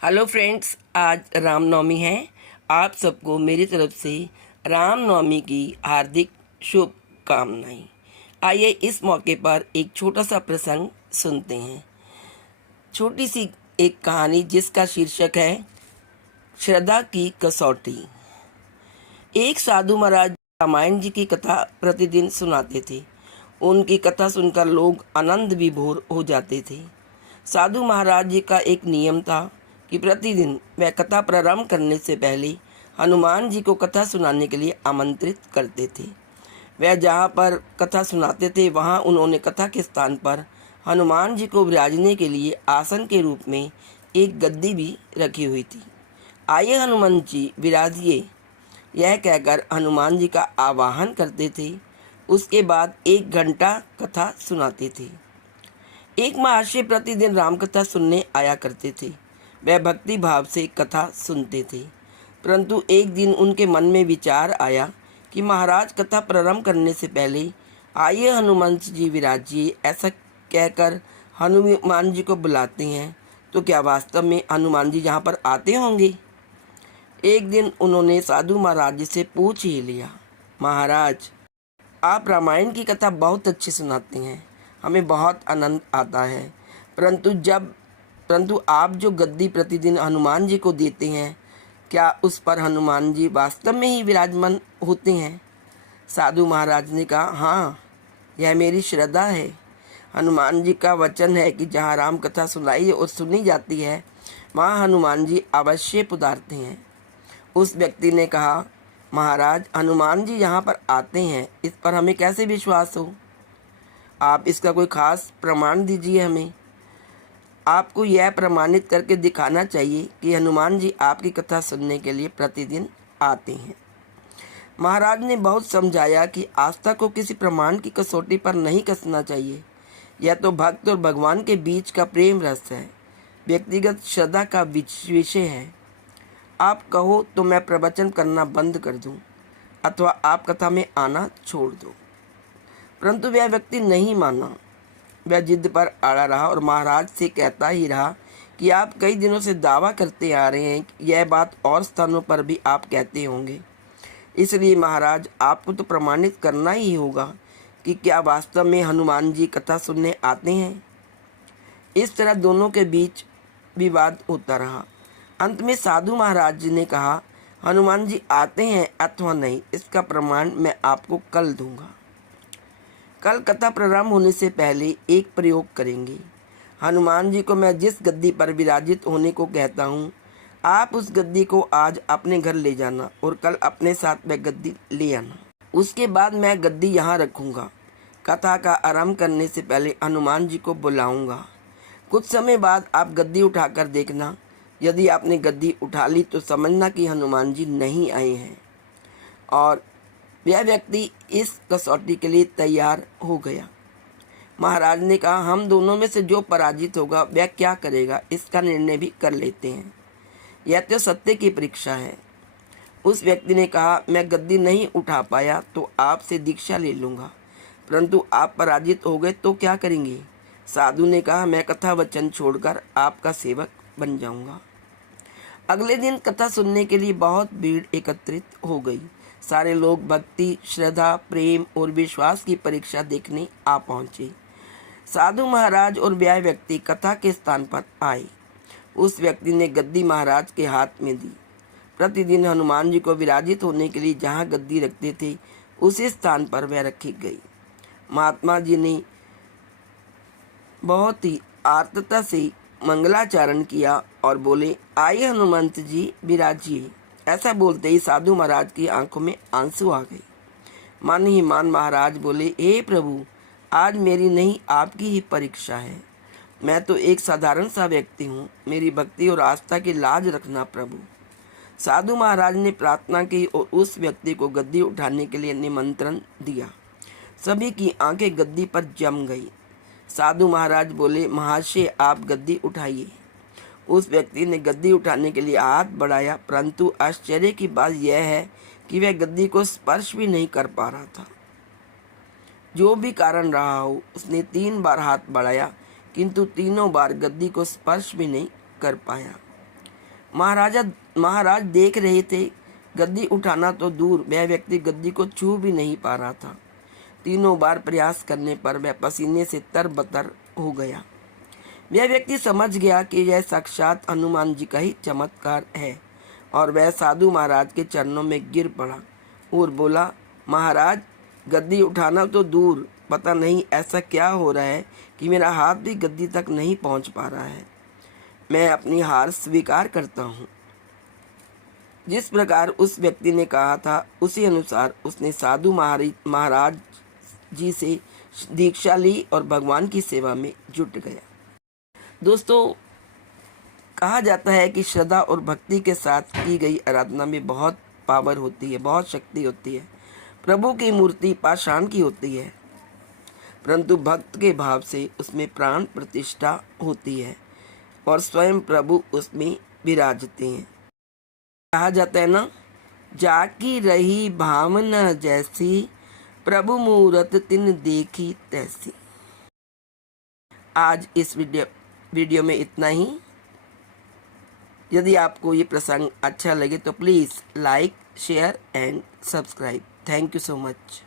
Hello friends, आज रामनवमी है। आप सबको मेरी तरफ से रामनवमी की हार्दिक शुभकामनाएं। आइए इस मौके पर एक छोटा सा प्रसंग सुनते हैं। छोटी सी एक कहानी जिसका शीर्षक है श्रद्धा की कसौटी। एक साधु महाराज रामायण जी की कथा प्रतिदिन सुनाते थे। उनकी कथा सुनकर लोग आनंद विभोर हो जाते थे। साधु महाराज जी का एक नियम था कि प्रतिदिन वह कथा प्रारंभ करने से पहले हनुमान जी को कथा सुनाने के लिए आमंत्रित करते थे। वह जहाँ पर कथा सुनाते थे वहाँ उन्होंने कथा के स्थान पर हनुमान जी को विराजने के लिए आसन के रूप में एक गद्दी भी रखी हुई थी। आइए हनुमान जी विराजिए, यह कहकर हनुमान जी का आवाहन करते थे। उसके बाद 1 घंटा कथा सुनाते थे। एक महर्षि प्रतिदिन रामकथा सुनने आया करते थे। वह भक्ति भाव से कथा सुनते थे, परंतु एक दिन उनके मन में विचार आया कि महाराज कथा प्रारंभ करने से पहले आइए हनुमान जी विराजिए ऐसा कहकर हनुमान जी को बुलाते हैं, तो क्या वास्तव में हनुमान जी यहाँ पर आते होंगे? एक दिन उन्होंने साधु महाराज जी से पूछ ही लिया, महाराज आप रामायण की कथा बहुत अच्छी सुनाते हैं, हमें बहुत आनंद आता है, परंतु आप जो गद्दी प्रतिदिन हनुमान जी को देते हैं, क्या उस पर हनुमान जी वास्तव में ही विराजमान होते हैं? साधु महाराज ने कहा, हाँ, यह मेरी श्रद्धा है। हनुमान जी का वचन है कि जहाँ राम कथा सुनाई और सुनी जाती है वहाँ हनुमान जी अवश्य पधारते हैं। उस व्यक्ति ने कहा, महाराज हनुमान जी यहाँ पर आते हैं, इस पर हमें कैसे विश्वास हो? आप इसका कोई खास प्रमाण दीजिए हमें। आपको यह प्रमाणित करके दिखाना चाहिए कि हनुमान जी आपकी कथा सुनने के लिए प्रतिदिन आते हैं। महाराज ने बहुत समझाया कि आस्था को किसी प्रमाण की कसौटी पर नहीं कसना चाहिए। यह तो भक्त और भगवान के बीच का प्रेम रस है, व्यक्तिगत श्रद्धा का विषय है। आप कहो तो मैं प्रवचन करना बंद कर दूं, अथवा आप कथा में आना छोड़ दो। परंतु वह व्यक्ति नहीं माना। वह जिद पर अड़ा रहा और महाराज से कहता ही रहा कि आप कई दिनों से दावा करते आ रहे हैं, यह बात और स्थानों पर भी आप कहते होंगे, इसलिए महाराज आपको तो प्रमाणित करना ही होगा कि क्या वास्तव में हनुमान जी कथा सुनने आते हैं। इस तरह दोनों के बीच विवाद होता रहा। अंत में साधु महाराज जी ने कहा, हनुमान जी आते हैं अथवा नहीं, इसका प्रमाण मैं आपको कल दूंगा। कल कथा प्रारंभ होने से पहले एक प्रयोग करेंगे। हनुमान जी को मैं जिस गद्दी पर विराजित होने को कहता हूँ, आप उस गद्दी को आज अपने घर ले जाना और कल अपने साथ वह गद्दी ले आना। उसके बाद मैं गद्दी यहाँ रखूँगा। कथा का आरंभ करने से पहले हनुमान जी को बुलाऊँगा। कुछ समय बाद आप गद्दी उठाकर देखना। यदि आपने गद्दी उठा ली तो समझना कि हनुमान जी नहीं आए हैं और वह व्यक्ति इस कसौटी के लिए तैयार हो गया। महाराज ने कहा, हम दोनों में से जो पराजित होगा वह क्या करेगा, इसका निर्णय भी कर लेते हैं। यह तो सत्य की परीक्षा है। उस व्यक्ति ने कहा, मैं गद्दी नहीं उठा पाया तो आपसे दीक्षा ले लूँगा, परंतु आप पराजित हो गए तो क्या करेंगे? साधु ने कहा, मैं कथा वचन छोड़कर आपका सेवक बन जाऊँगा। अगले दिन कथा सुनने के लिए बहुत भीड़ एकत्रित हो गई। सारे लोग भक्ति, श्रद्धा, प्रेम और विश्वास की परीक्षा देखने आ पहुँचे। साधु महाराज और वह व्यक्ति कथा के स्थान पर आए। उस व्यक्ति ने गद्दी महाराज के हाथ में दी। प्रतिदिन हनुमान जी को विराजित होने के लिए जहाँ गद्दी रखते थे उसी स्थान पर वह रखी गई। महात्मा जी ने बहुत ही आर्तता से मंगलाचरण किया और बोले, आइए हनुमंत जी विराजिए। ऐसा बोलते ही साधु महाराज की आंखों में आंसू आ गए। मन ही मन महाराज बोले, हे प्रभु, आज मेरी नहीं आपकी ही परीक्षा है। मैं तो एक साधारण सा व्यक्ति हूँ, मेरी भक्ति और आस्था की लाज रखना प्रभु। साधु महाराज ने प्रार्थना की और उस व्यक्ति को गद्दी उठाने के लिए निमंत्रण दिया। सभी की आंखें गद्दी पर जम गई। साधु महाराज बोले, महाशय आप गद्दी उठाइए। उस व्यक्ति ने गद्दी उठाने के लिए हाथ बढ़ाया, परंतु आश्चर्य की बात यह है कि वह गद्दी को स्पर्श भी नहीं कर पा रहा था। जो भी कारण रहा हो, उसने 3 बार हाथ बढ़ाया, किंतु तीनों बार गद्दी को स्पर्श भी नहीं कर पाया। महाराज देख रहे थे, गद्दी उठाना तो दूर, वह व्यक्ति गद्दी को छू भी नहीं पा रहा था। 3 बार प्रयास करने पर वह पसीने से तरबतर हो गया। वह व्यक्ति समझ गया कि यह साक्षात हनुमान जी का ही चमत्कार है और वह साधु महाराज के चरणों में गिर पड़ा और बोला, महाराज, गद्दी उठाना तो दूर, पता नहीं ऐसा क्या हो रहा है कि मेरा हाथ भी गद्दी तक नहीं पहुंच पा रहा है। मैं अपनी हार स्वीकार करता हूँ। जिस प्रकार उस व्यक्ति ने कहा था, उसी अनुसार उसने साधु महाराज जी से दीक्षा ली और भगवान की सेवा में जुट गया। दोस्तों, कहा जाता है कि श्रद्धा और भक्ति के साथ की गई आराधना में बहुत पावर होती है, बहुत शक्ति होती है। प्रभु की मूर्ति पाषाण की होती है, परंतु भक्त के भाव से उसमें प्राण प्रतिष्ठा होती है और स्वयं प्रभु उसमें विराजते हैं। कहा जाता है ना, जाकी रही भावना जैसी, प्रभु मूरत तिन देखी तैसी। आज इस वीडियो में इतना ही। यदि आपको ये प्रसंग अच्छा लगे तो please like, share and subscribe. Thank you so much.